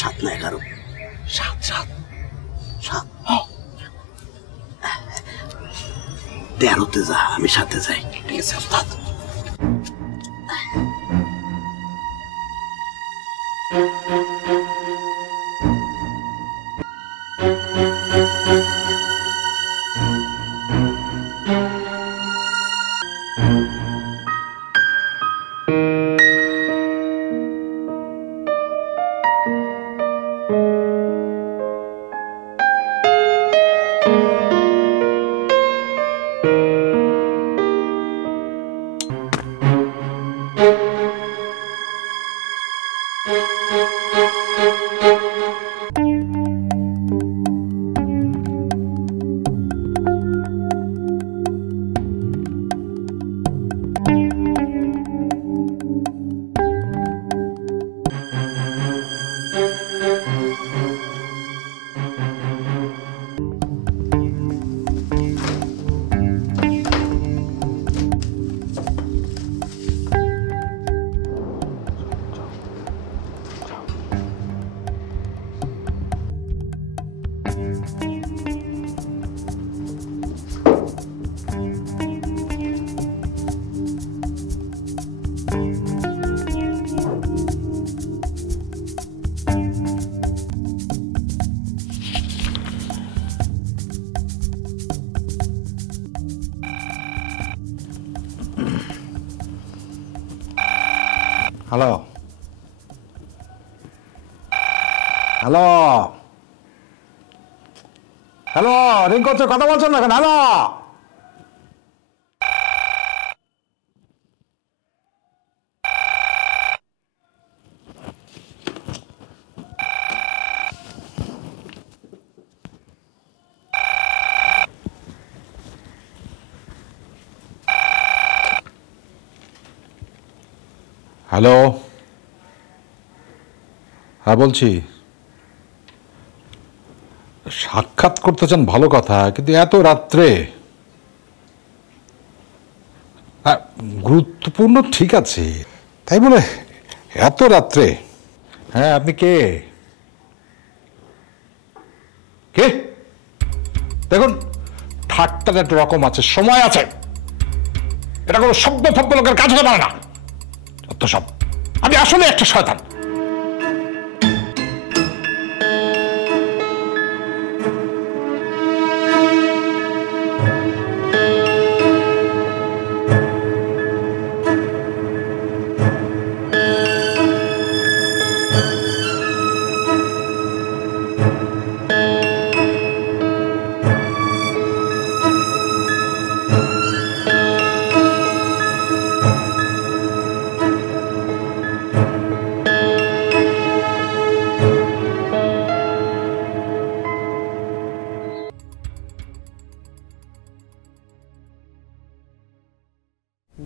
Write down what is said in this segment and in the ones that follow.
7 না 11? 7 7 7। 13-তে যা, আমি 7-এ যাই। ঠিক আছে ওস্তাদ। হ্যালো হ্যালো হ্যালো, রিং করছো, কথা বলছো না কেন? হ্যালো হ্যালো, হ্যাঁ বলছি। সাক্ষাৎ করতে চান ভালো কথা, কিন্তু এত রাত্রে? হ্যাঁ গুরুত্বপূর্ণ, ঠিক আছে, তাই বলে এত রাত্রে? হ্যাঁ আপনি কে? কে? দেখুন ঠাট্টার একটা রকম আছে, সময় আছে। এটা কোনো সভ্য ফব্য লোকের কাজ হতে পারে না। অত সব, আমি আসলে একটা শয়তান।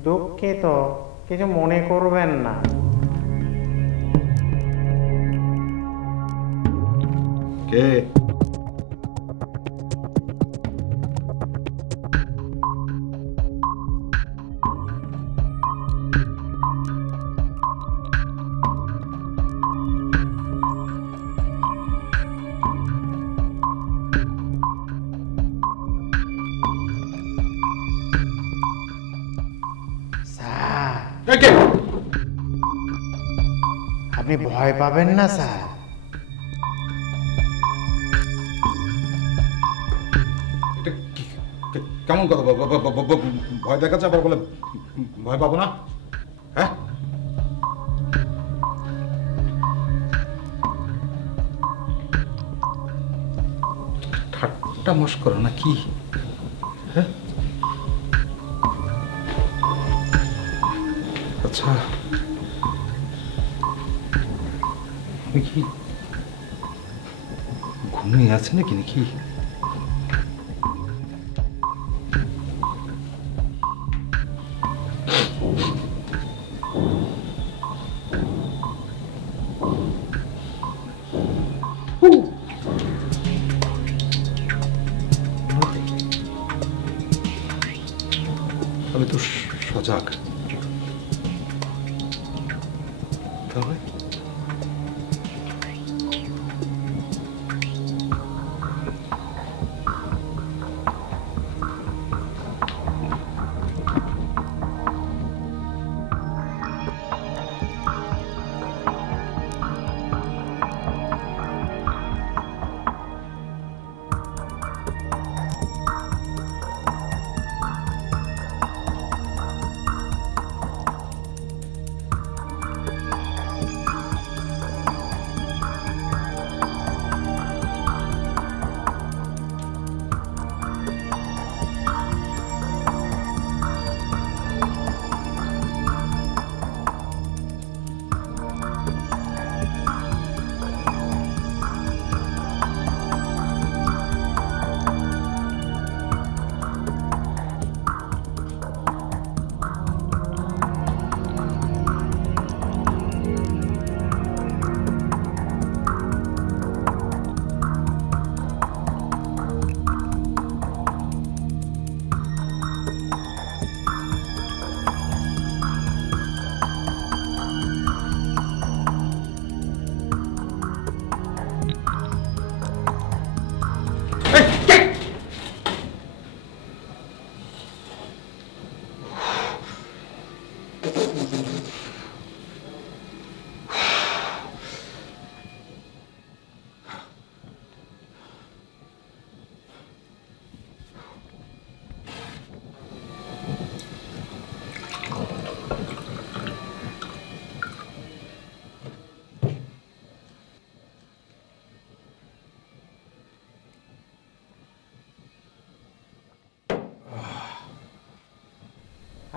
দুঃখিত, কিছু মনে করবেন না। কে? স্যার, আপনি ভয় পাবেন না স্যার। কেমন কথা? ভয় দেখাচ্ছে আবার বলে ভয় পাবো না? হ্যাঁ ঠাট্টা মস্করা না কি? হ্যাঁ আচ্ছা, আপনি কি ঘুমিয়ে আছেন নাকি? আমি তো সজাগ। তাহলে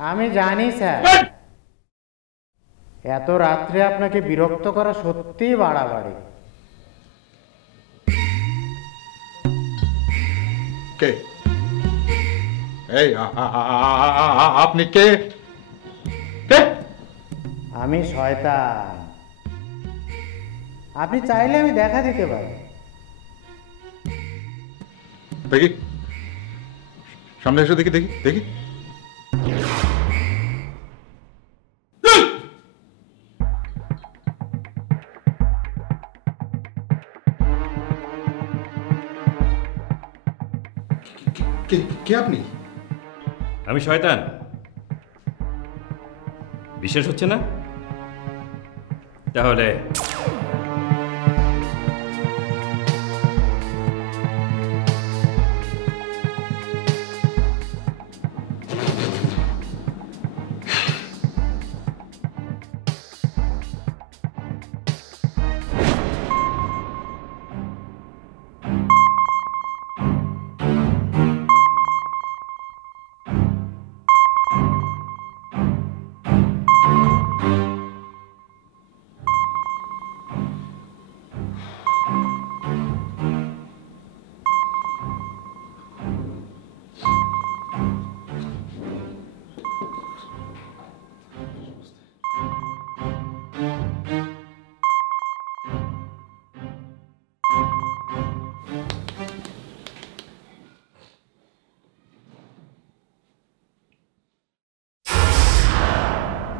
আমি জানি স্যার, এত রাত্রে আপনাকে বিরক্ত করা সত্যিই বাড়াবাড়ি। কে? এই আপনি কে? কে? আমি শয়তান। আপনি চাইলে আমি দেখা দিতে পারি। দেখি, সামনে এসে দেখি দেখি দেখি। কে আপনি? আমি শয়তান। বিশ্বাস হচ্ছে না? তাহলে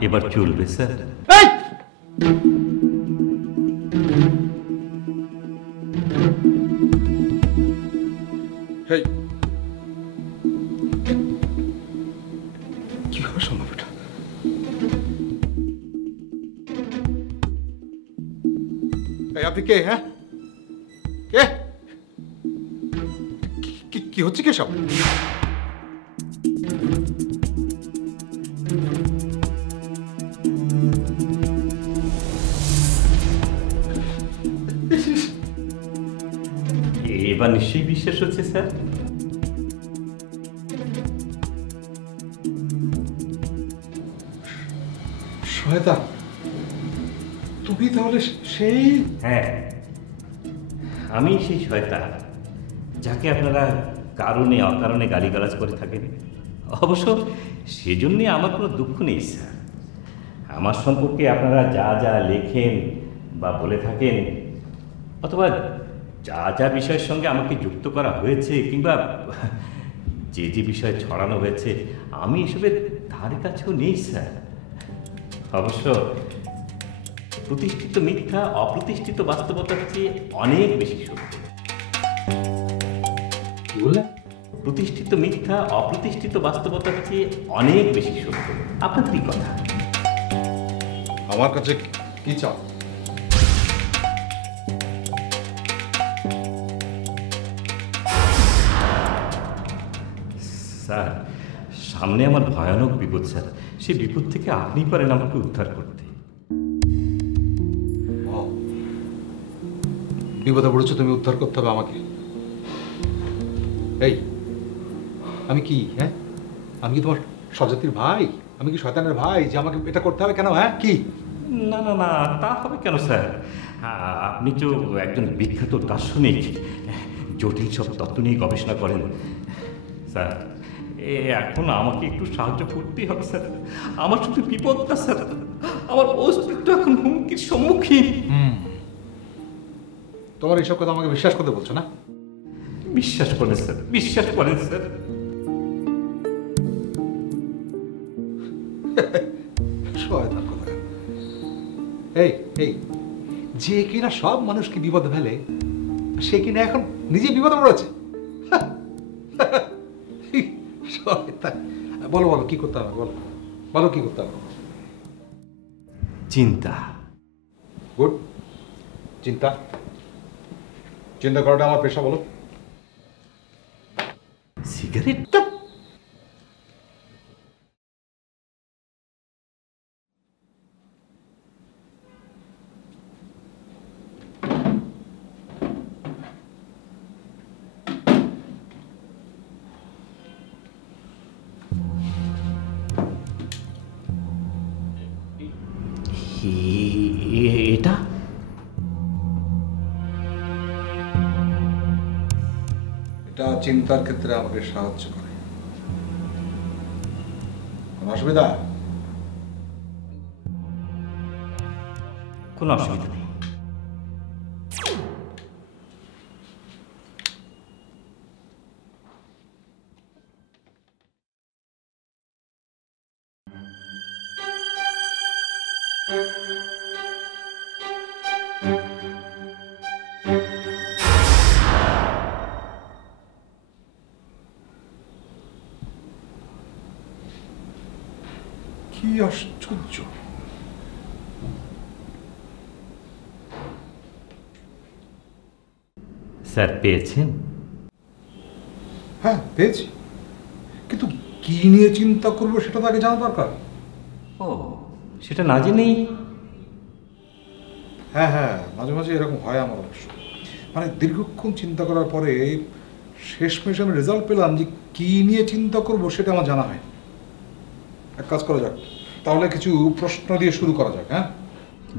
এবার চলবে স্যার? কিভাবে সম্ভব এটা? আপনি কে? হ্যাঁ, কে? কি হচ্ছে কে সব? এবার নিশ্চয়ই বিশ্বাস হচ্ছে স্যার। শয়তান, তুমি তাহলে সেই? হ্যাঁ, আমি সেই শয়তান যাকে আপনারা কারণে অকারণে গালিগালাজ করে থাকেন। অবশ্য সেজন্যে আমার কোনো দুঃখ নেই স্যার। আমার সম্পর্কে আপনারা যা যা লেখেন বা বলে থাকেন, অথবা যা যা বিষয়ের সঙ্গে আমাকে যুক্ত করা হয়েছে, কিংবা যে যে বিষয় ছড়ানো হয়েছে, আমি এসবের ধারে কাছেও নেই স্যার। অবশ্য প্রতিষ্ঠিত মিথ্যা অপ্রতিষ্ঠিত বাস্তবতার চেয়ে অনেক বেশি সত্য। কি বললেন? প্রতিষ্ঠিত মিথ্যা অপ্রতিষ্ঠিত বাস্তবতার চেয়ে অনেক বেশি সত্য। আপনাদেরই কথা। আমার কাছে কি চাও? স্যার, সামনে আমার ভয়ানক বিপদ স্যার। সেই বিপদ থেকে আপনি পারেন আমাকে উদ্ধার করতে। বিপদে পড়েছো তুমি, উদ্ধার করতে হবে আমাকে। এই, আমি কি? হ্যাঁ, আমি কি তোমার স্বজাতির ভাই? আমি কি শয়তানের ভাই যে আমাকে এটা করতে হবে? কেন? হ্যাঁ, কি? না না না, তা হবে কেন স্যার? আপনি তো একজন বিখ্যাত দার্শনিক, জটিল সব তত্ত্ব নিয়ে গবেষণা করেন স্যার। এখন আমাকে একটু সাহায্য করতেই হবে স্যার। আমার শুধু বিপদটা স্যার, আমার অস্তিত্ব এখন হুমকির সম্মুখীন। তোমার এইসব কথা আমাকে বিশ্বাস করতে বলছো না? বিশ্বাস করেন স্যার, বিশ্বাস করেন স্যার। শয়তান কথা। এই এই, যে কিনা সব মানুষকে বিপদে ফেলে, সে কিনা এখন নিজে বিপদে পড়েছে। শয়তান। বলো বলো, কি করতে হবে? বলো বলো, কি করতে হবে? চিন্তা। গুড। চিন্তা, চিন্তা করাটা আমার পেশা। বলো। সিগারেট? এটা এটা চিন্তার ক্ষেত্রে আমাকে সাহায্য করে। কোনো অসুবিধা? কোনো অসুবিধা নেই। কি আশ্চর্য! স্যার পেয়েছেন? হ্যাঁ পেয়েছি, কিন্তু কি নিয়ে চিন্তা করবো সেটা তো আগে জানা দরকার। ও, সেটা না জেনেই? হ্যাঁ হ্যাঁ, মাঝে মাঝে এরকম হয় আমার অবশ্য। মানে দীর্ঘক্ষণ চিন্তা করার পরে শেষমেশ আমি রেজাল্ট পেলাম যে কি নিয়ে চিন্তা করব সেটা আমার জানা হয়। এক কাজ করা যাক, তাহলে কিছু প্রশ্ন দিয়ে শুরু করা যাক। হ্যাঁ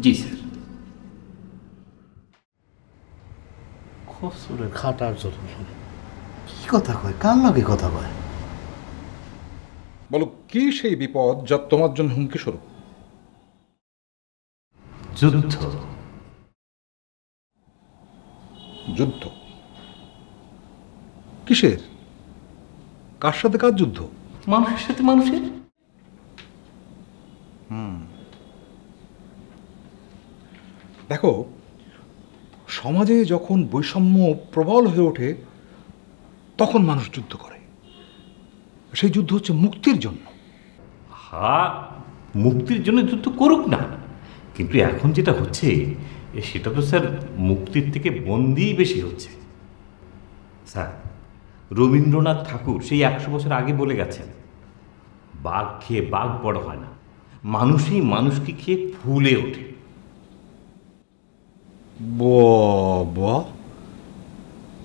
জি স্যার। খসুরের খাটার জন্য কি কথা কয়, কার লগে কথা কয়? বলো, কি সেই বিপদ যা তোমার জন্য হুমকি স্বরূপ? যুদ্ধ। যুদ্ধ? কিসের? কার সাথে কার যুদ্ধ? মানুষের সাথে মানুষের। দেখো, সমাজে যখন বৈষম্য প্রবল হয়ে ওঠে তখন মানুষ যুদ্ধ করে। সেই যুদ্ধ হচ্ছে মুক্তির জন্য। হ্যাঁ, মুক্তির জন্য যুদ্ধ করুক না, কিন্তু এখন যেটা হচ্ছে সেটা তো স্যার মুক্তির থেকে বন্দিই বেশি হচ্ছে। স্যার, রবীন্দ্রনাথ ঠাকুর সেই 100 বছর আগে বলে গেছেন, বাঘ খেয়ে বাঘ বড় হয় না, মানুষই মানুষকে খেয়ে ফুলে ওঠে। বাবা,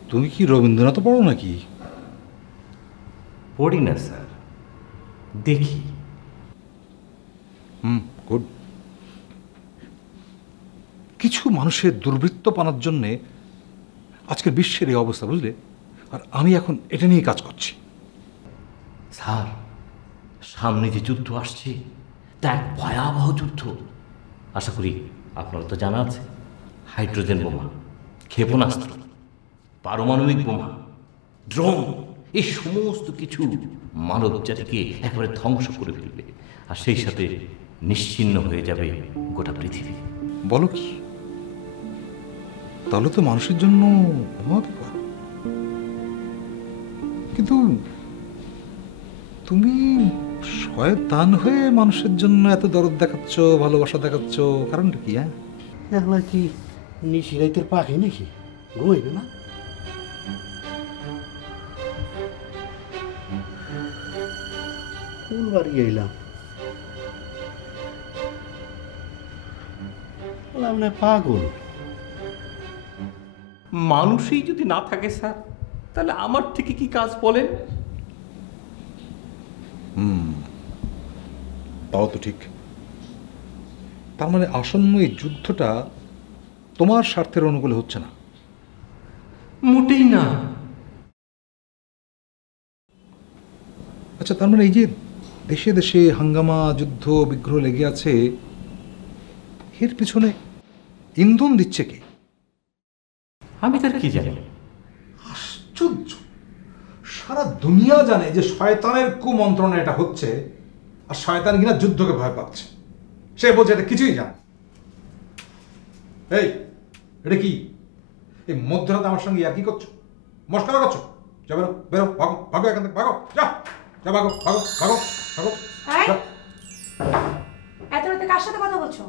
তুমি কি রবীন্দ্রনাথ পড়ো নাকি? পড়ি না স্যার, দেখি। গুড। কিছু মানুষের দুর্বৃত্তপনার জন্যে আজকের বিশ্বের এই অবস্থা, বুঝলে? আর আমি এখন এটা নিয়ে কাজ করছি। স্যার, সামনে যে যুদ্ধ আসছে তা এক ভয়াবহ যুদ্ধ। আশা করি আপনার তো জানা আছে, হাইড্রোজেন বোমা, ক্ষেপণাস্ত্র, পারমাণবিক বোমা, ড্রোন, এই সমস্ত কিছু মানব জাতিকে একেবারে ধ্বংস করে ফেলবে, আর সেই সাথে নিশ্চিহ্ন হয়ে যাবে গোটা পৃথিবী। বলো কি? তাহলে তো মানুষের জন্য মহাবিপদ। কিন্তু তুমি শয়তান হয়ে মানুষের জন্য এত দরদ দেখাচ্ছ, ভালোবাসা দেখাচ্ছ, কারণটা কি? হ্যাঁ, এগুলা কি নিশিরাইতের পাখি নাকি? ঘুমাইবে না? কোন বাড়ি গেলাম? পাগল। মানুষই যদি না থাকে স্যার, তাহলে আমার থেকে কি কাজ বলেন? তাও তো ঠিক। তার মানে আসন্ন এই যুদ্ধটা তোমার স্বার্থের অনুকূলে হচ্ছে না? মোটেই না। আচ্ছা, তার মানে এই যে দেশে দেশে হাঙ্গামা, যুদ্ধ বিগ্রহ লেগে আছে, এর পিছনে ইন্ধন দিচ্ছে কে? আমি তার কি জানি? আশ্চর্য! সারা দুনিয়া জানে যে শয়তানের কুমন্ত্রণা এটা হচ্ছে, আর শয়তান কিনা যুদ্ধকে ভয় পাচ্ছে। সে বলছে এটা কিছুই জানে। এই, এটা কি? এই মধ্যরাতে আমার সঙ্গে আর কি করছো? মস্করা করছো? যা, বেরো বেরো, ভাগো ভাগো এখান থেকে, ভাগো, যা যা, ভাগো ভাগো ভাগো ভাগো। এই, এত রাতে কার সাথে কথা বলছো?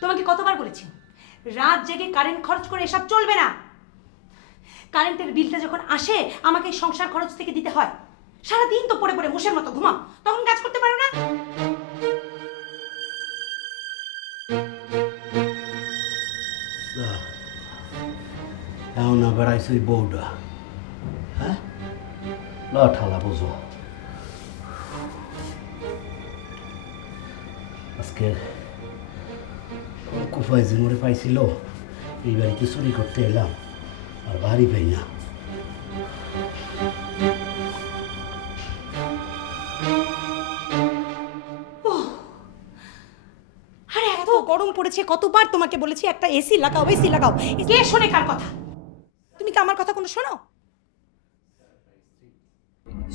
তোমাকে কতবার বলেছি রাত জেগে কারেন্ট খরচ করে এসব চলবে না। কারেন্টের বিলটা যখন আসে আমাকে সংসার খরচ থেকে দিতে হয়। সারাদিন তো পড়ে পড়ে মুষের মতো ঘুমাও, তখন কাজ করতে পারো না? এখন না বেড়াইছে ওই বউটা, হ্যাঁ? লাঠালা বুঝো। আজকে কুফায় যে মোড়ে পাইছিল এই বাড়িতে চুরি করতে এলাম আর বাড়ি পাই না। আরে এত গরম পড়েছে, কতবার তোমাকে বলেছি একটা এসি লাগাও, এসি লাগাও। কে শোনে কার কথা? তুমি কি আমার কথা কোনো শোনো?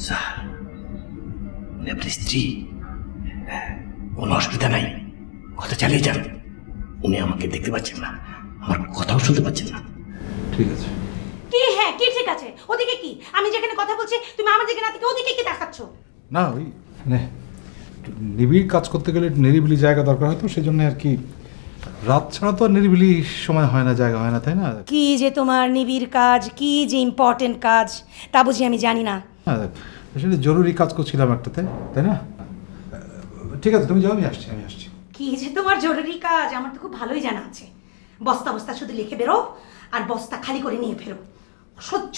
স্যার উনি আপনার স্ত্রী, কোনো অসুবিধা নাই, কথা চালিয়ে যান। উনি আমাকে দেখতে পাচ্ছেন না, আমার কথাও শুনতে পাচ্ছেন না। ঠিক আছে। কি হ্যাঁ কি ঠিক আছে? ওদিকে কি? আমি যেখানে কথা বলছি তুমি আমার দিকে না থেকে ওদিকে কি দেখাচ্ছ? না ওই মানে নিবিড় কাজ করতে গেলে নিরিবিলি জায়গা দরকার হয়, তো সেই জন্য আর কি। রাত ছাড়া তো আর নিরিবিলি সময় হয় না, জায়গা হয় না, তাই না? কি যে তোমার নিবিড় কাজ, কি যে ইম্পর্টেন্ট কাজ তা বুঝি আমি জানি না। হ্যাঁ আসলে জরুরি কাজ করছিলাম একটাতে, তাই না? ঠিক আছে তুমি যাও, আমি আসছি। কি যে তোমার জরুরি কাজ আমার তো খুব ভালোই জানা আছে। বস্তা বস্তা শুধু লিখে বেরো আর বস্তা খালি করে নিয়ে ফেরো। অসহ্য,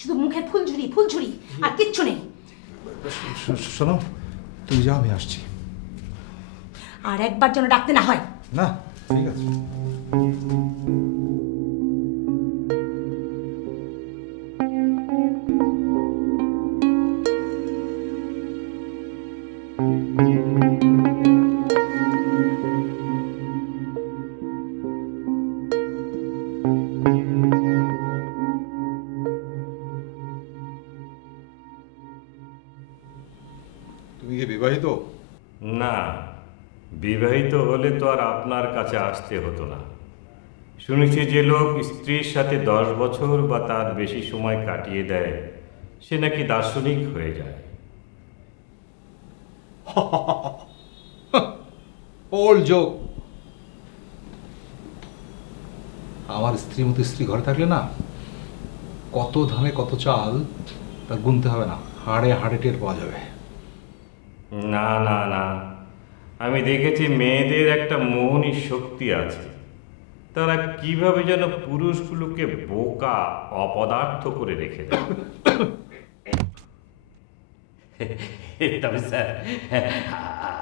শুধু মুখে ফুলঝুরি আর কিচ্ছু নেই। শোনো তুমি যাও, আমি আসছি। আর একবার যেন ডাকতে না হয়। না ঠিক আছে। তুমি কি বিবাহিত? না, বিবাহিত হলে তো আর আপনার কাছে আসতে হতো না। শুনেছি যে লোক স্ত্রীর সাথে 10 বছর বা তার বেশি সময় কাটিয়ে দেয় সে নাকি দার্শনিক হয়ে যায়। Old joke. আমার স্ত্রীর মতো স্ত্রী ঘরে থাকলে না, কত ধানে কত চাল তা গুনতে হবে না, হাড়ে হাড়ে টের পাওয়া যাবে। না না না, আমি দেখেছি মেয়েদের একটা মোহনী শক্তি আছে। তারা কিভাবে যেন পুরুষগুলোকে বোকা অপদার্থ করে রেখে দেয়। তবে স্যার,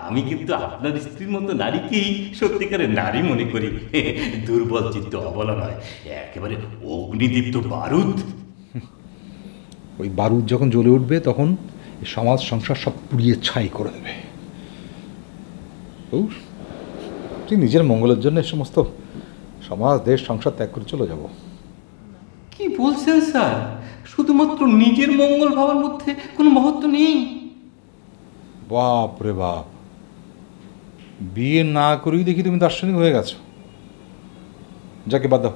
আমি কিন্তু আপনার স্ত্রীর মতো নারীকেই সত্যিকারের নারী মনে করি। দুর্বল চিত্ত অবলা নয়, একেবারে অগ্নিদীপ্ত বারুদ। ওই বারুদ যখন জ্বলে উঠবে তখন এই সমাজ সংসার সব পুড়িয়ে ছাই করে দেবে। তুই নিজের মঙ্গলের জন্য এই সমস্ত সমাজ দেশ সংসার ত্যাগ করে চলে যাব। কি বলছেন স্যার? শুধুমাত্র নিজের মঙ্গল ভাবার মধ্যে কোনো মহত্ব নেই? বাপ রে বাপ, বিয়ে না করেই দেখি তুমি দার্শনিক হয়ে গেছো। যাকে বাদ দাও,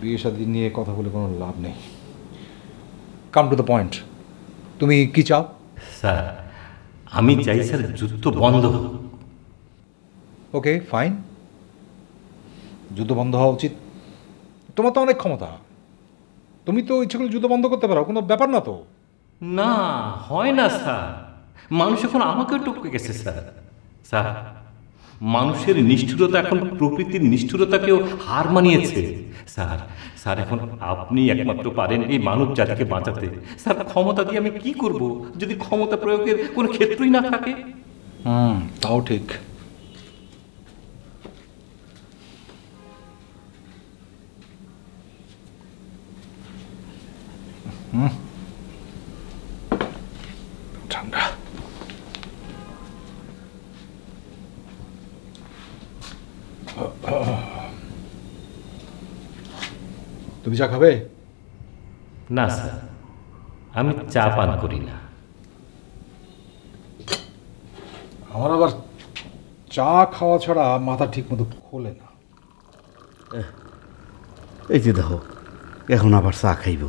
বিয়ে শাদী নিয়ে কথা বলে কোনো লাভ নেই। কাম টু দ্য পয়েন্ট, তুমি কি চাও? স্যার আমি চাই স্যার যুদ্ধ বন্ধ হোক। ওকে ফাইন, যুদ্ধ বন্ধ হওয়া উচিত। তোমার তো অনেক ক্ষমতা, তুমি তো ইচ্ছে করলে যুদ্ধ বন্ধ করতে পারো, কোনো ব্যাপার না তো। না হয় না স্যার, মানুষ এখন আমাকেও টপকে গেছে স্যার। স্যার মানুষের নিষ্ঠুরতা এখন প্রকৃতির নিষ্ঠুরতাকেও হার মানিয়েছে। স্যার স্যার এখন আপনি একমাত্র পারেন এই মানব জাতিকে বাঁচাতে। স্যার ক্ষমতা দিয়ে আমি কি করব যদি ক্ষমতা প্রয়োগের কোনো ক্ষেত্রই না থাকে? তাও ঠিক। ঠান্ডা। তুমি চা খাবে? না স্যার, আমি চা পান করি না। আমার আবার চা খাওয়া ছাড়া মাথা ঠিক মতো খোলে না। এই যে দেখো এখন আবার চা খাইব,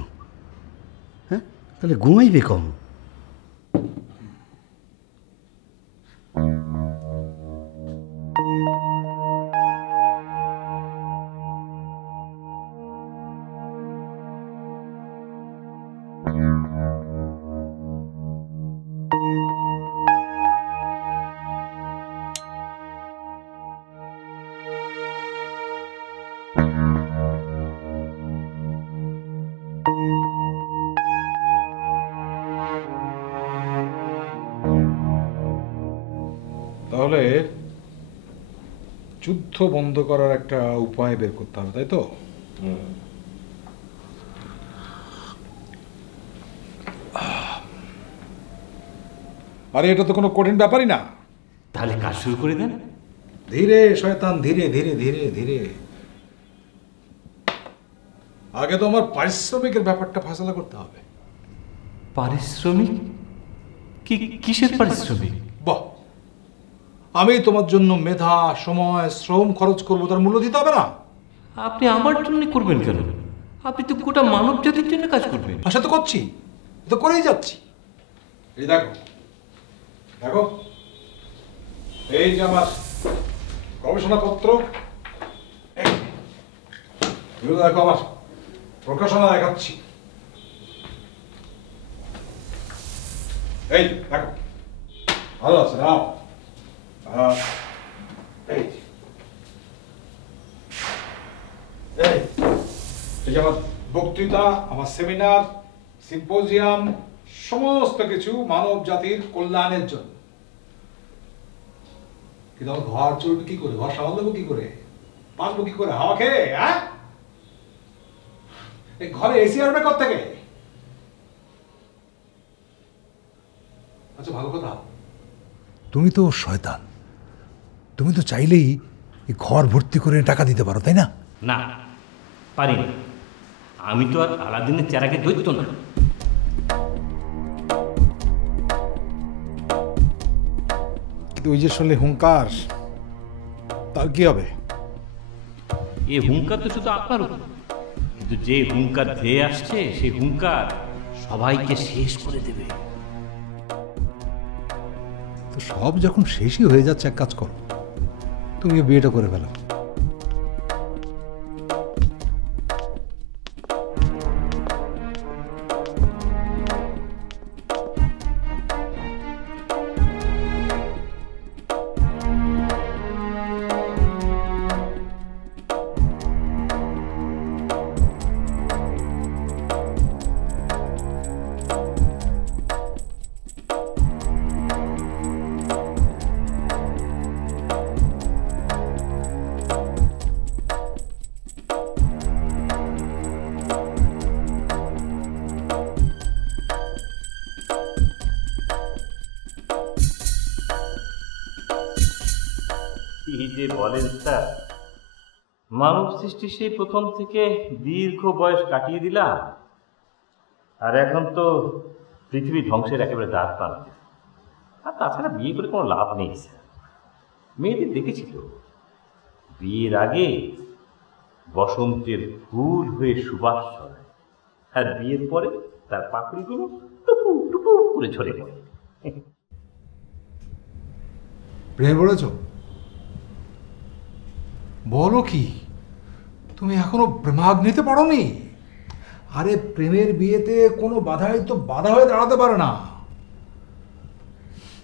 হ্যাঁ তাহলে ঘুমাইবে কম। তাহলে যুদ্ধ বন্ধ করার একটা উপায় বের করতে হবে, তাই তো? আরে এটা তো কোনো কঠিন ব্যাপারই না। তাহলে কাজ শুরু করে দেন। ধীরে শয়তান, ধীরে ধীরে ধীরে ধীরে। আগে তো আমার পারিশ্রমিকের ব্যাপারটা ফয়সালা করতে হবে। পারিশ্রমিক? কিসের পারিশ্রমিক? বাহ, আমি তোমার জন্য মেধা, সময়, শ্রম খরচ করবো, তার মূল্য দিতে হবে না? আপনি আমার জন্য করবেন কেন? আপনি তো গোটা মানব জাতির জন্য কাজ করবেন। আশা তো করছি, তো করেই যাচ্ছি। এই দেখো দেখো, এই যে আমার গবেষণাপত্র, এগুলো দেখো, আমার প্রকাশনা দেখাচ্ছি। এই দেখো, ভালো আছে নাও। এই যে আমার বক্তৃতা, আমার সেমিনার, সিম্পোজিয়াম, সমস্ত কিছু মানব জাতির কল্যাণের জন্য। কিন্তু আমার ঘর চলবে কি করে, ঘর সামাল দেবো কি করে, বাঁচবো কি করে হাওয়া খেয়ে? হ্যাঁ, এই ঘরে এসি আসবে কোত্থেকে? আচ্ছা ভালো কথা, তুমি তো শয়তান, তুমি তো চাইলেই এই ঘর ভর্তি করে টাকা দিতে পারো, তাই না? না, পারি না। আমি তো আর আলাদিনের চেরাকে দৈত্য না। কিন্তু ওই যে শুনলে হুঙ্কার, তার কি হবে? এই হুঙ্কার তো শুধু আপনার উপর, কিন্তু যে হুঙ্কার ধেয়ে আসছে সেই হুঙ্কার সবাইকে শেষ করে দেবে। তো সব যখন শেষই হয়ে যাচ্ছে, এক কাজ করো, তুমি বিয়েটা করে ফেলো। কি যে বলেন স্যার, মানব সৃষ্টি সেই প্রথম থেকে দীর্ঘ বয়স কাটিয়ে দিলাম, আর এখন তো পৃথিবী ধ্বংসের একেবারে দ্বার প্রান্তে। আর তাছাড়া বিয়ে করে কোনো লাভ নেই স্যার। মেয়েদের দেখেছিল বিয়ের আগে বসন্তের ফুল হয়ে সুবাস ছড়ায়, আর বিয়ের পরে তার পাপড়িগুলো টুপু টুপু করে ঝরে পড়ে। প্রেমে পড়েছ? বলো কি, তুমি এখনো প্রেমাগ্নিতে পড়োনি? আরে প্রেমের বিয়েতে কোনো বাধাই তো বাধা হয়ে দাঁড়াতে পারে না।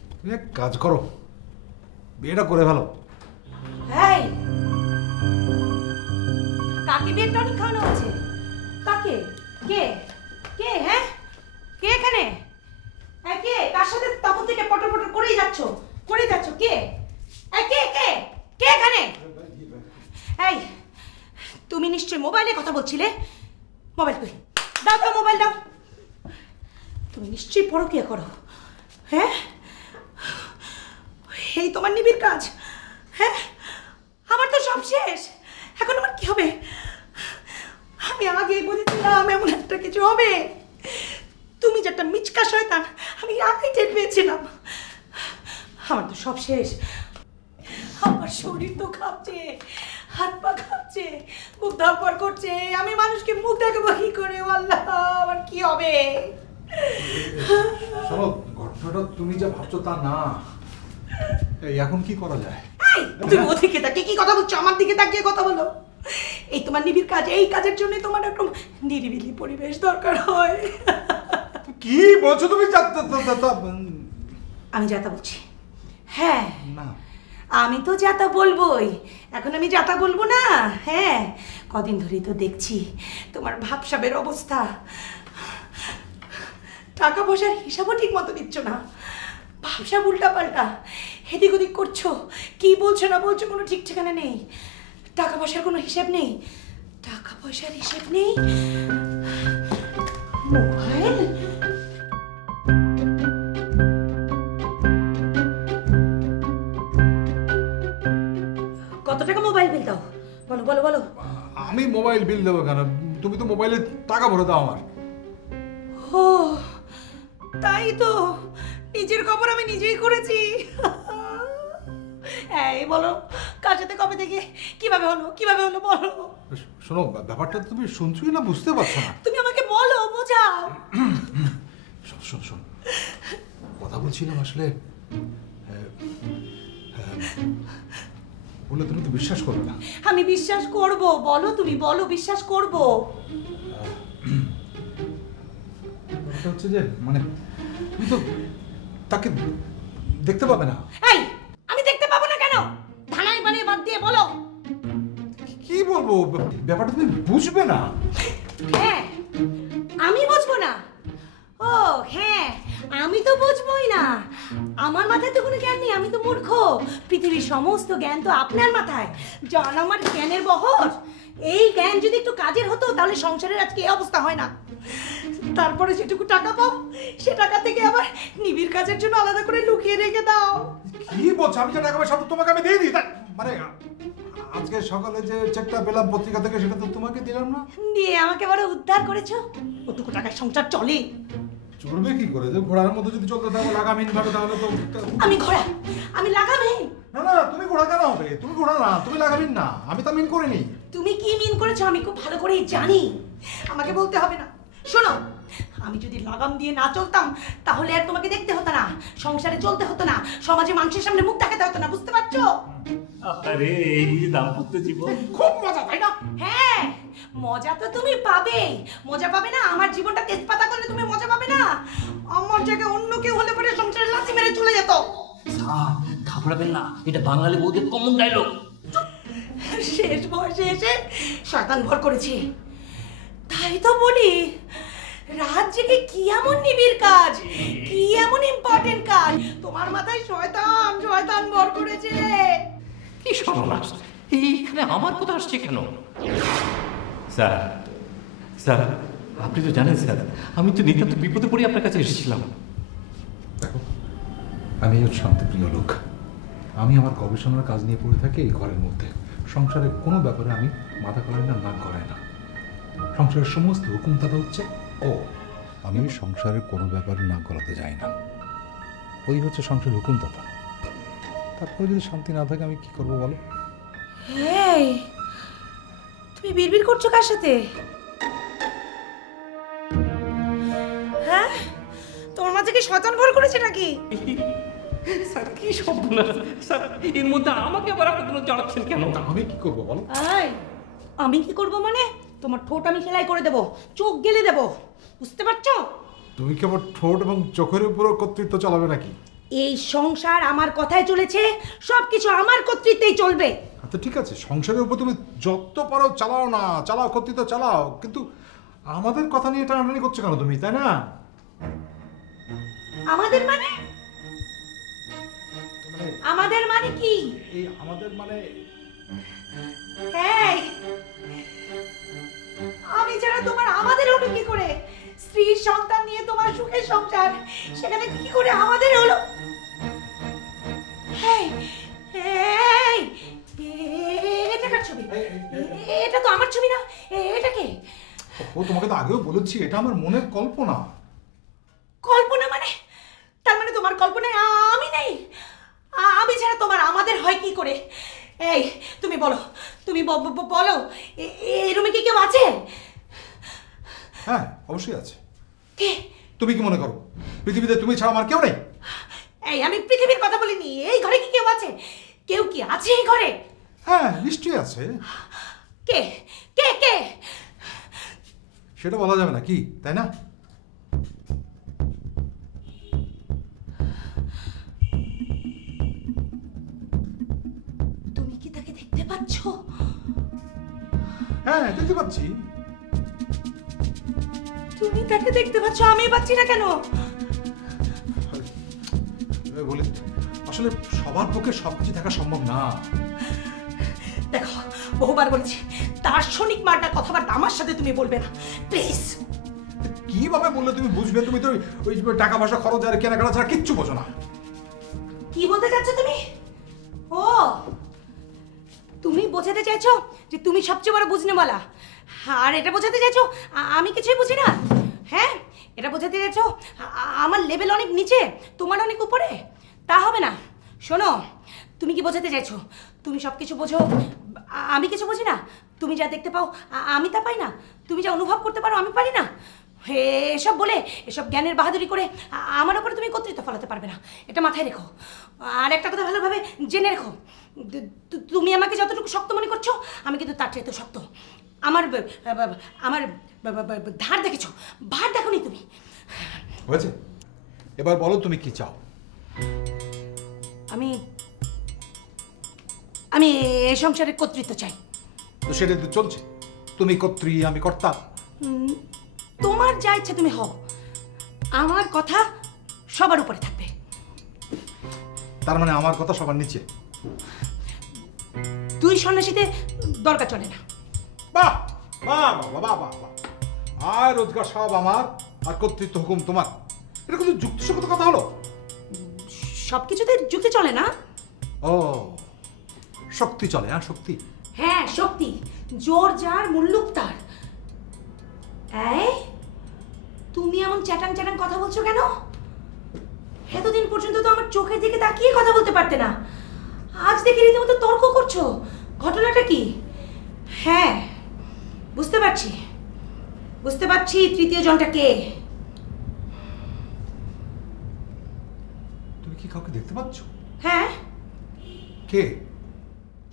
তুমি এক কাজ করো, বিয়েটা করে ফেলো। এই, কাকে বিয়ের টনিক খাওয়ানো হচ্ছে? কাকে? কে কে? হ্যাঁ, কে এখানে? কে? কার সাথে তখন থেকে পটর পটর করেই যাচ্ছ কে? কে কে কে এখানে? এই, তুমি নিশ্চয়ই মোবাইলে কথা বলছিলে। মোবাইল কই? দাও দাও, মোবাইল দাও। তুমি নিশ্চয়ই পরকীয়া করো। হ্যাঁ, এই তোমার নিবিড় কাজ? হ্যাঁ, আমার তো সব শেষ। এখন আমার কি হবে? আমি আগে বুঝেছিলাম এমন একটা কিছু হবে। তুমি যে একটা মিচকা শয়তান, আমি আগেই টের পেয়েছিলাম। আমার তো সব শেষ। আমার শরীর তো কাঁপছে, হাত পা কাঁপছে, মুখ ধরপড় করছে। আমি মানুষকে মুখ দেখাবো কি করে? আল্লাহ, আমার কি হবে? শোনো, ঘটনাটা তুমি যা ভাবছো তা না। এই এখন কি করা যায়? এই, তুমি ওদিকে তাকিয়ে কি কথা বলছো? আমার দিকে তাকিয়ে কথা বলো। এই তোমার নিবিড় কাজ, এই কাজের জন্য তোমার একদম নিরিবিলি পরিবেশ দরকার হয়। কি বলছো তুমি? আমি যাতা বলছি। হ্যাঁ, না, আমি তো যাতা বলবোই। এখন আমি যাতা বলবো না? হ্যাঁ, কদিন ধরেই তো দেখছি তোমার ভাবসাবের অবস্থা। টাকা পয়সার হিসাবও ঠিক মতো দিচ্ছ না, ভাবসাব উল্টা পাল্টা। এদিক ওদিক করছো, কি বলছো না বলছো কোনো ঠিক ঠিকানা নেই। টাকা পয়সার কোনো হিসেব নেই, টাকা পয়সার হিসেব নেই। মোবাইল কত টাকা মোবাইল বিল দাও? বলো বলো বলো। আমি মোবাইল বিল দেবো কেন? তুমি তো মোবাইলে টাকা ভরে দাও আমার। ও তাই তো, নিজের খবর আমি নিজেই করেছি। এই বলো, কার সাথে কবে থেকে কিভাবে হলো, কিভাবে হলো বলো। শোনো, ব্যাপারটা তুমি শুনছোই না, বুঝতে পারছো না। তুমি আমাকে বলো, বোঝাও। শোন শোন শোন, কথা বলছিলাম আসলে, বলে তুমি তো বিশ্বাস করবে না। আমি বিশ্বাস করব, বলো তুমি বলো, বিশ্বাস করব। ব্যাপারটা হচ্ছে যে মানে তুমি তো তাকে দেখতে পাবে না। এই আমি দেখতে পাবো না কেন? ধানাই বানিয়ে বাদ দিয়ে বলো। কি বলবো, ব্যাপারটা তুমি বুঝবে না। হ্যাঁ আমি বুঝবো না? ও হ্যাঁ, আমি তো বুঝবোই না। আমার মাথায় তো কোনো জ্ঞান নেই, আমি তো মূর্খ। পৃথিবীর সমস্ত জ্ঞান তো আপনার মাথায়, জান আমার জ্ঞানের বহর। এই জ্ঞান যদি একটু কাজের হতো তাহলে সংসারের আজকে এই অবস্থা হয় না। তারপরে যেটুকু টাকা পাও সে টাকা থেকে আবার নিবিড় কাজের জন্য আলাদা করে লুকিয়ে রেখে দাও। কি বলছো? আমি যে টাকা পয়সা তোমাকে আমি দিয়ে দিই, মানে আজকে সকালে যে চেকটা পেলাম পত্রিকা থেকে সেটা তো তোমাকে দিলাম না? দিয়ে আমাকে বড় উদ্ধার করেছো। ওটুকু টাকায় সংসার চলে? চলবে কি করে? যে ঘোড়ার মতো যদি চলতে থাকো লাগামহীন ভাবে, তাহলে তো। আমি ঘোড়া, আমি লাগামহীন? না না, তুমি ঘোড়া কেন হবে? তুমি ঘোড়া না, তুমি লাগামহীন না। আমি তা মিন করিনি। তুমি কি মিন করেছো আমি খুব ভালো করেই জানি, আমাকে বলতে হবে না। শোনো, আমি যদি লাগাম দিয়ে না চলতাম তাহলে আর তোমাকে দেখতে হতো না, সংসারে চলতে হতো না, সমাজে মানুষের সামনে মুখ দেখাতে হতো না, বুঝতে পারছো? আরে এই বুঝি দাম্পত্য জীবন। খুব মজা, তাই না? হ্যাঁ মজা তো তুমি পাবে, মজা পাবে না? আমার জীবনটা তেজপাতা করলে তুমি মজা পাবে না? আমার জায়গায় অন্য কেউ হলে পরে সংসারে লাথি মেরে চলে যেত। স্যার ঘাবড়াবেন না, এটা বাঙালি বউদের কমন ডায়লগ। শেষ বয়সে এসে শয়তান ভর করেছি, তাই তো বলি রাত জেগে কি এমন নিবিড় কাজ, কি এমন ইম্পর্টেন্ট কাজ তোমার মাথায় শয়তান শয়তান ভর করেছে। কি সর্বনাশ! এইখানে আমার কথা আসছে কেন? স্যার স্যার আপনি তো জানেন স্যার, আমি তো নিতান্ত বিপদে পড়ে আপনার কাছে এসেছিলাম। দেখো, আমি হচ্ছে শান্তিপ্রিয় লোক। আমি আমার গবেষণার কাজ নিয়ে পড়ে থাকি এই ঘরের মধ্যে। সংসারের কোনো ব্যাপারে আমি মাথা কলাই না, নাক গলায় না। সংসারের সমস্ত হুকুমদাতা হচ্ছে ও। আমি সংসারের কোনো ব্যাপারে নাক গলাতে যাই না। ওই হচ্ছে সংসারের হুকুমদাতা। তারপরে যদি শান্তি না থাকে আমি কি করবো বলো? এই তুমি বিড়বিড় করছো কার সাথে? হ্যাঁ তোমার মাঝে কি শয়তান ভর করেছে নাকি? স্যার কি সর্বনাশ! স্যার এর মধ্যে আমাকে আবার আপনাদের জানাচ্ছেন কেন? আমি কি করবো বলো? এই আমি কি করব মানে? তোমার ঠোঁট আমি সেলাই করে দেব, চোখ গেলে দেব, বুঝতে পারছো? তুমি কি আবার ঠোঁট এবং চোখের উপরও কর্তৃত্ব চালাবে নাকি? এই সংসার আমার কথায় চলেছে, সবকিছু আমার কর্তৃত্বেই চলবে। আচ্ছা ঠিক আছে, সংসারের উপর তুমি যত পারো চালাও না, চালাও, কর্তৃত্ব চালাও, কিন্তু আমাদের কথা নিয়ে টানাটানি করছো কেন তুমি, তাই না? আমাদের মানে? আমাদের মানে কি? এই আমাদের মানে এই আমি ছাড়া তোমার আমাদের হলো কি করে? স্ত্রীর সন্তান নিয়ে তোমার সুখের সংসার, সেখানে কি করে আমাদের হলো? এই এই এটা কার ছবি? এটা তো আমার ছবি না, এটা কে? ও তোমাকে তো আগেও বলেছি, এটা আমার মনের কল্পনা। কল্পনা মানে? তার মানে তোমার কল্পনায় আমি নেই? আমি ছাড়া তোমার আমাদের হয় কি করে? এই তুমি বলো, তুমি বলো, এই রুমে কি কেউ আছে? হ্যাঁ অবশ্যই আছে। কে? তুমি কি মনে করো পৃথিবীতে তুমি ছাড়া আমার কেউ নেই? এই আমি পৃথিবীর কথা বলিনি, এই ঘরে কি কেউ আছে? কেউ কি আছে এই ঘরে? হ্যাঁ নিশ্চয়ই আছে। কে কে কে? সেটা বলা যাবে না কি, তাই না? তুমি কি তাকে দেখতে পাচ্ছ? হ্যাঁ দেখতে পাচ্ছি। তুমি তাকে দেখতে পাচ্ছ, আমি পাচ্ছি না কেন? বলি আসলে সবার পক্ষে সবকিছু দেখা সম্ভব না। দেখো বহুবার বলেছি দার্শনিক মার্টার কথাবার্তা আমার সাথে তুমি বলবে না প্লিজ। কিভাবে বললে তুমি বুঝবে? তুমি তো ওই টাকা পয়সা খরচ আর কেনাকাটা ছাড়া কিচ্ছু বোঝো না। কি বলতে চাচ্ছ তুমি? ও তুমি বোঝাতে চাইছো যে তুমি সবচেয়ে বড় বুঝনেওয়ালা, আর এটা বোঝাতে চাইছো আমি কিছুই বুঝি না? হ্যাঁ, এটা বোঝাতে চাইছো আমার লেভেল অনেক নিচে, তোমার অনেক উপরে? তা হবে না। শোনো, তুমি কি বোঝাতে চাইছো তুমি সব কিছু বোঝো, আমি কিছু বুঝি না? তুমি যা দেখতে পাও আমি তা পাই না? তুমি যা অনুভব করতে পারো আমি পারি না? এসব বলে, এসব জ্ঞানের বাহাদুরি করে আমার উপরে তুমি কর্তৃত্ব ফলাতে পারবে না, এটা মাথায় রেখো। আর একটা কথা ভালোভাবে জেনে রেখো, তুমি আমাকে যতটুকু শক্ত মনে করছো আমি কিন্তু তার চাইতে শক্ত। আমার আমার ধার দেখেছো, ভার দেখোনি তুমি। হয়েছে, এবার বলো তুমি কি চাও? আমি আমি এই সংসারের কর্তৃত্ব চাই। তো সেটা তো চলছে, তুমি কর্ত্রী আমি কর্তা। তোমার যা ইচ্ছে তুমি হও, আমার কথা সবার উপরে থাকবে। তার মানে আমার কথা সবার নিচে? দুই সন্ন্যাসীতে দরকার চলে না। বাহ বাহ বাহ বাহ বাহ বাহ, আর রোজগার সব আমার আর কর্তৃত্ব হুকুম তোমার, এটা কিন্তু যুক্তিসঙ্গত কথা হলো। সবকিছুতে যুক্তি চলে না। ও শক্তি চলে? হ্যাঁ শক্তি, হ্যাঁ শক্তি, জোর যার মুল্লুক তার। এই তুমি এমন চ্যাটাং চ্যাটাং কথা বলছো কেন? এতদিন পর্যন্ত তো আমার চোখের দিকে তাকিয়ে কথা বলতে পারতে না, আজ দেখে রীতিমতো তর্ক করছো। ঘটনাটা কি? হ্যাঁ বুঝতে পারছি, বুঝতে পারছি তৃতীয় জনটা কে। তুমি কি কাউকে দেখতে পাচ্ছ? হ্যাঁ। কে?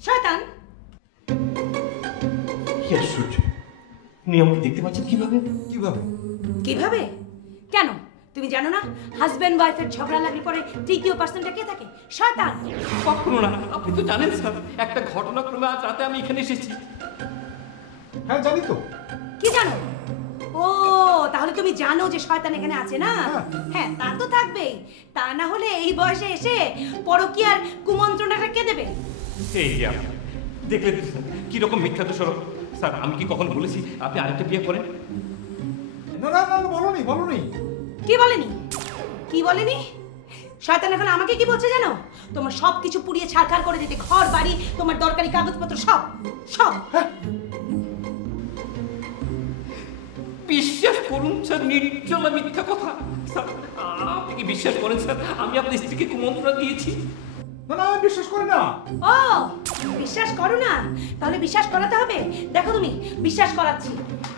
শয়তান। কি আশ্চর্য, উনি আমাকে দেখতে পাচ্ছেন কিভাবে? কিভাবে? কিভাবে? কেন তুমি জানো না হাজবেন্ড ওয়াইফের ঝগড়া লাগলে পরে তৃতীয় পার্সনটা কে থাকে? শয়তান। কখনো না, আপনি তো জানেন স্যার, একটা ঘটনাক্রমে আজ রাতে আমি এখানে এসেছি। হ্যাঁ জানি তো। কি জানো? ও তাহলে তুমি জানো যে শয়তান এখানে আছে না? হ্যাঁ তা তো থাকবেই, তা না হলে এই বয়সে এসে পরকীয়ার কুমন্ত্রণাটা কে দেবে? এই যে আপনি দেখলেন কিরকম মিথ্যা দোষারোপ। স্যার আমি কি কখন বলেছি আপনি আরেকটা বিয়ে করেন? না না না, বলনি বলনি। কি বলেনি? কি বলেনি? শয়তান এখন আমাকে কি বলছে জানো? তোমার সব কিছু পুড়িয়ে ছারখার করে দিতে, ঘর বাড়ি তোমার দরকারি কাগজপত্র সব সব। বিশ্বাস করুন স্যার, নির্জলা মিথ্যা কথা। স্যার আপনি কি বিশ্বাস করেন স্যার আমি আপনার স্ত্রীকে কুমন্ত্রণা দিয়েছি? না না আমি বিশ্বাস করি না। ও বিশ্বাস করো না? তাহলে বিশ্বাস করাতে হবে। দেখো তুমি বিশ্বাস করাচ্ছি।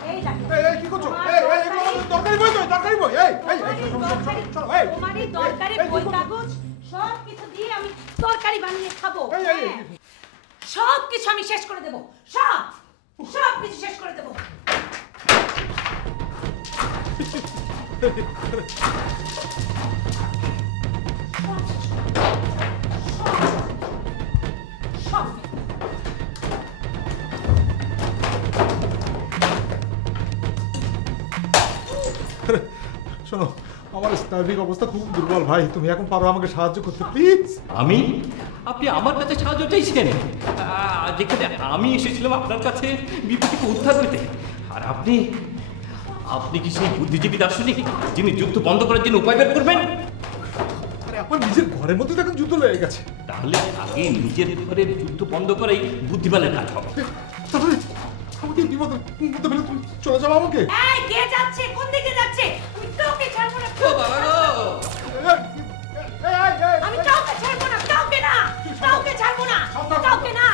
এই দেখো। এই কি করছো? এই এই দরকারি বই তো, দরকারি বই। এই এই এই তোমারই দরকারি বই কাগজ সব কিছু দিয়ে আমি তরকারি বানিয়ে খাবো। সব কিছু আমি শেষ করে দেব, সব সব কিছু শেষ করে দেব। শোনো, আমার শারীরিক অবস্থা খুব দুর্বল ভাই, তুমি এখন পারো আমাকে সাহায্য করতে প্লিজ? আমি? আপনি আমার কাছে সাহায্য চাইছেন? যেখানে আমি এসেছিলাম আপনার কাছে বিপদ থেকে উদ্ধার করতে, আর আপনি আপনি কি সেই বুদ্ধিজীবী দার্শনিক যিনি যুদ্ধ বন্ধ করার জন্য উপায় বের করবেন? আরে আমার নিজের ঘরের মধ্যে দেখুন যুদ্ধ লেগে গেছে। তাহলে আগে নিজের ঘরের যুদ্ধ বন্ধ করাই বুদ্ধিমানের কাজ হবে। তাহলে আমাকে বিপদের মধ্যে ফেলে তুমি চলে যাবো আমাকে? এই কে যাচ্ছে? কোন দিকে যাচ্ছে? আমি কাউকে ছাড়বো না। ও বাবা গো! আমি কাউকে ছাড়বো না, কাউকে না, কাউকে ছাড়বো না, কাউকে না,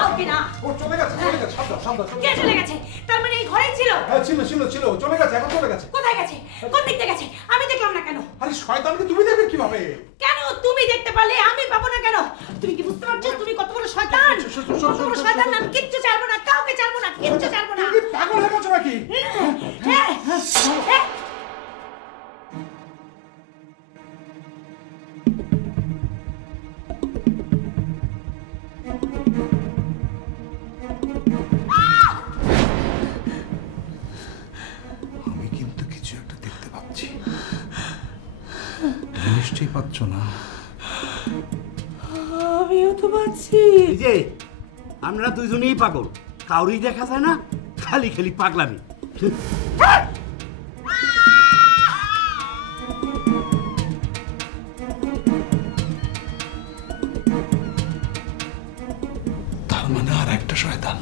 কাউকে না। ও চলে গেছে, চলে গেছে, শান্ত শান্ত। কে চলে গেছে? তার মানে এই ঘরেই ছিল? হ্যাঁ ছিল ছিল ছিল, চলে গেছে, এখন চলে গেছে। কোথায় গেছে? কোন দিক থেকে গেছে? আমি দেখলাম না কেন? আরে শয়তানকে তুমি দেখবে কিভাবে? কেন তুমি দেখতে পারলে আমি পাবো না কেন? তুমি কি বুঝতে পারছো তুমি কত বড় শয়তান? কত বড় শয়তান? আমি কিচ্ছু ছাড়বো না, কাউকে ছাড়বো না, কিচ্ছু ছাড়বো না। তুমি পাগল হয়ে গেছো নাকি? হ্যাঁ হ্যাঁ। আমি কিন্তু কিছু একটা দেখতে পাচ্ছি, তুমি নিশ্চয়ই পাচ্ছ না? বুঝতে পারছি। এই যে আমরা দুইজনেই পাগল, কাউরি দেখা যায় না, খালি খালি পাগলামি। তার মানে আর একটা শয়তান।